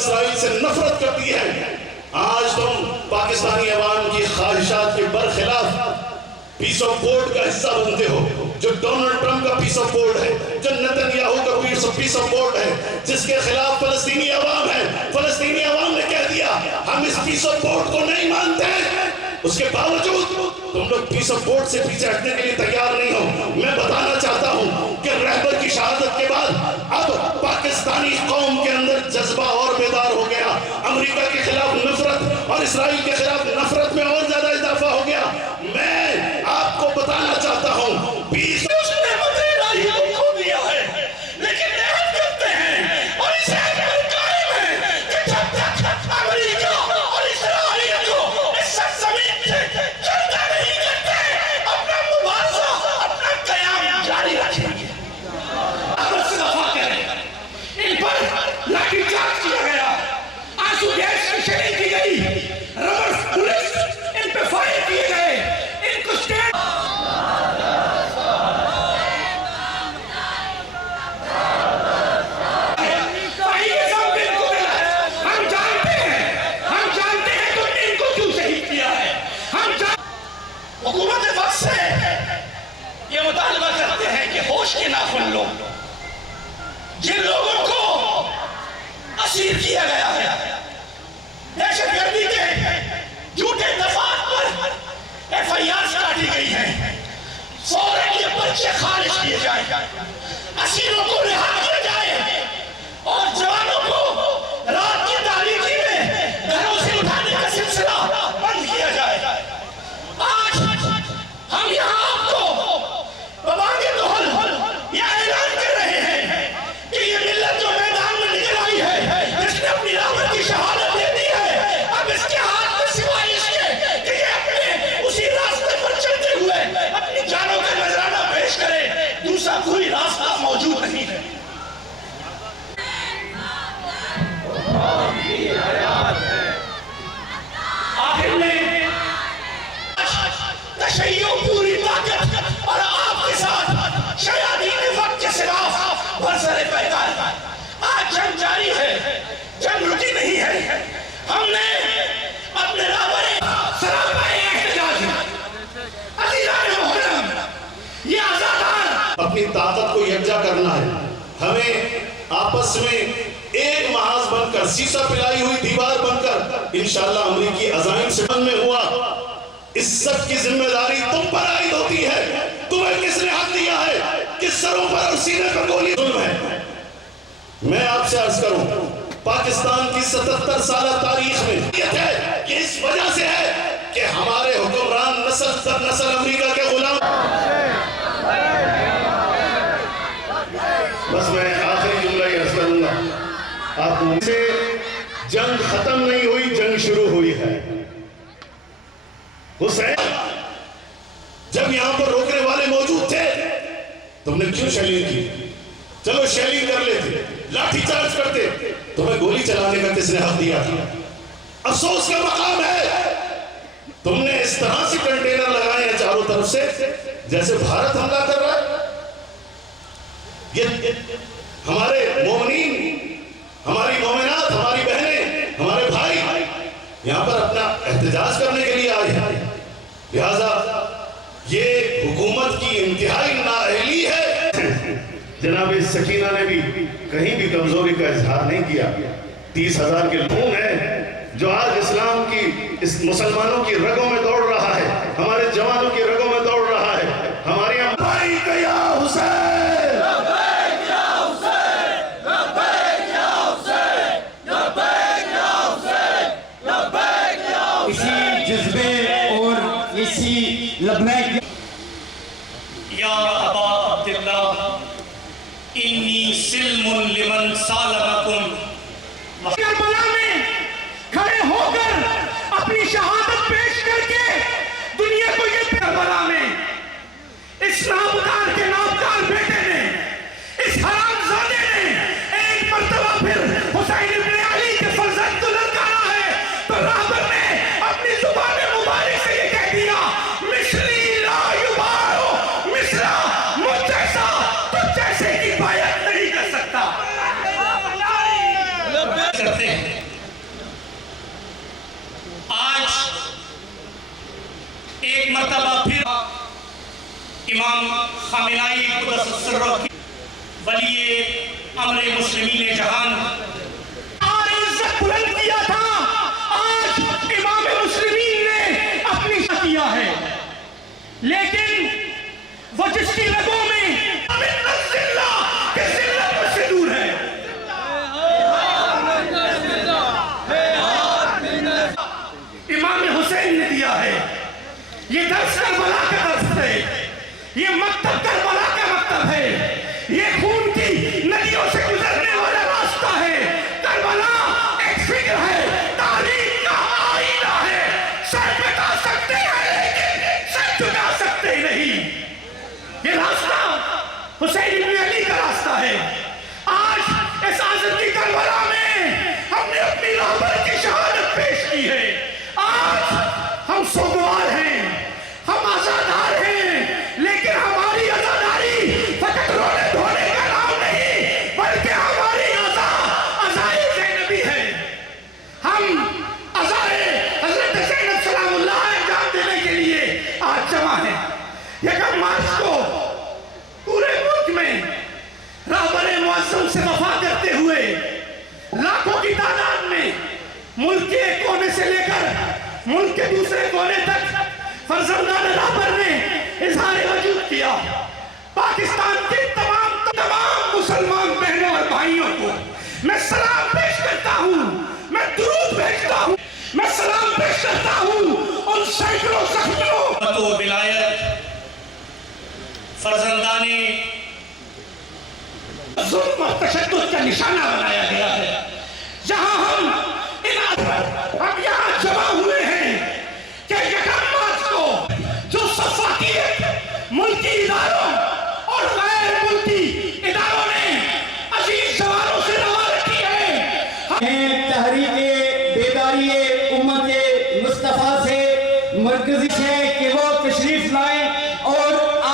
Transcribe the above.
Israel से नफरत करती है। आज तुम पाकिस्तानी अवाम की ख्वाहिशात के बरखिलाफ पीस ऑफ बोर्ड का हिस्सा बनते हो, जो डोनाल्ड ट्रंप का पीस ऑफ बोर्ड है, जो नेतन्याहू का पीस ऑफ बोर्ड है, जिसके खिलाफ फलस्तीनी अवाम है। फलस्तीनी अवाम ने कह दिया हम इस पीस ऑफ बोर्ड को नहीं मानते। उसके बावजूद तुम लोग पीस ऑफ बोर्ड से पीछे हटने के लिए तैयार नहीं हो। मैं बताना चाहता हूं कि रहबर की शहादत के बाद अब पाकिस्तानी कौम के अंदर जज्बा और बेदार हो गया। अमेरिका के खिलाफ नफरत और इसराइल के खिलाफ नफरत में और ज्यादा इजाफा हो गया। मैं आपको बताना चाहता हूं पीस हुकूमत वक्त से ये मुतालबा करते हैं कि होश के नाखून लो। जिन लोगों को असीर किया गया है, दहशतगर्दी के झूठे दफात पर FIR काटी गई है, फौरन ये पर्चे खारिज किए जाए, असीरों को रिहा किया जाए और जवानों को रात की तारीकी में घरों से उठाने का सिलसिला बंद किया जाए। आज हम यहाँ आपको बबांगे दोहल यह ऐलान कर रहे हैं कि ये मिल्लत जो मैदान में निकल आई है, जिसने अपनी रहबर की शहादत दे दी है, अब इसके हाथ में सिवाय इसके कि ये अपने उसी रास्ते पर चलते हुए अपनी जानों का नजराना पेश करे, दूसरा कोई रास्ता मौजूद नहीं है। आखिर में तशय्युओ पूरी ताकत और आपके साथ शयातीन वक्त के खिलाफ बरसरे पैगाम। आज जंग जारी है, जंग रुकी नहीं है। हमने अपने रावरे सरापाए एहतजाज अज़ीज़ान मुहर्रम ये आज़ादार अपनी ताकत को यकजा करना है। हमें आपस में एक महाज बनकर, शीशा पिलाई हुई दीवार बनकर इंशाअल्लाह अमरीकी अज़ाइम से में हुआ। इस सब की जिम्मेदारी तुम पर आयद होती है। तुम्हें किसने हक दिया है कि सरों पर और सीने पर गोली जुल्म है? मैं आपसे अर्ज करूं, पाकिस्तान की 77 साल तारीख में ये है कि इस वजह से है कि हमारे हुक्मरान नस्ल दर नस्ल अमेरिका के गुलाम। बस मैं आखिरी जुमला ही अर्ज करूंगा, आप मुझसे जंग खत्म नहीं हुई, जंग शुरू हुई है। हुसैन जब यहां पर रोकने वाले मौजूद थे, तुमने क्यों शैलिंग की? चलो शैलिंग कर लेते, लाठी चार्ज करते, तुम्हें गोली चलाने का किसने हक दिया था? अफसोस का मकाम है तुमने इस तरह से कंटेनर लगाए हैं चारों तरफ से जैसे भारत हमला कर रहा है। ये हमारे मोमिनीन, हमारी मोमिनात, हमारी बहनें, हमारे भाई यहां पर अपना एहतजाज करने के लिए आए हैं। लिहाजा ये हुकूमत की इंतहाई नाअहली है। जनाब सकीना ने भी कहीं भी कमजोरी का इजहार नहीं किया। 30,000 के खून है जो आज इस्लाम की, इस मुसलमानों की रगों में दौड़ रहा है, हमारे जवानों की रगों में दौड़ रहा है। हमारे इसी जज्बे और इसी लबनैक या अबा अब्दुल्लाह इन्नी सिल्मुन लिमन सालमकुम। करबला में खड़े होकर अपनी शहादत पेश करके दुनिया को ये करबला में इस नामदार के नामदार बेटे ने, इस हरामजादे ने एक मर्तबा फिर हुसैन इब्न अली के फर्जंद को ललकारा है, तो रहबर ने अपनी जुबान मुबारक से ये कह दिया, मिस्री ला युबारो मिस्रा, मुझ जैसा तुझ जैसे की बायत नहीं कर सकता। इमाम खामेनाई कुद्दस सिर्रह की वली अमर मुस्लिमीन जहान और इज्जत बुलंद किया था, आज इमाम मुस्लिमीन ने अपनी किया है, लेकिन वो जिसकी रगों में जिल्लत से दूर है। इमाम हुसैन ने दिया है, ये दर्स करबला का दर्स है, ये मकतब करबला का मकतब है, ये खून की नदियों से गुजरने वाला रास्ता है। करबला एक फिक्र है, तारीख का आईना है, सर झुका सकते हैं लेकिन सर झुका सकते नहीं। ये रास्ता हुसैन इब्न अली का रास्ता है। आज इस आज़ादी करबला में हमने अपनी रहबर की शहादत पेश की है। आज हम सोगवार हैं, हम आजादार हैं, लेकिन हमारी आजादारी फकत रोने धोने का नाम नहीं, बल्कि हमारी अज़ाए ज़ैनबी है। हम अज़ाए हज़रत ज़ैनब सलामुल्लाह अंजाम देने के लिए आज जमा है। 1 मार्च को पूरे मुल्क में रहबर मुअज़्ज़म से वफा करते हुए लाखों की तादाद में मुल्क के एक कोने से लेकर मुल्क के दूसरे कोने तक फर्जंदान रहबर ने इज़हार वजूद किया। पाकिस्तान के तमाम मुसलमान बहनों और भाइयों को मैं सलाम पेश करता हूँ, मैं दुरूद भेजता हूँ, मैं सलाम पेश करता हूँ उन सैकड़ों जख्मियों तो विलायत फर्जंदाने जुल्म और तशद्दुद का निशाना बनाया गया है। जहां हम यहाँ जमा हुए हैं कि 1 मार्च को जो सफाकियत मुल्की इदारों और गैर मुल्की इदारों ने अजीज जवानों से रवा रखी है। तहरीक बेदारी उम्मत मुस्तफ़ा से मरकजी है कि वो तशरीफ लाए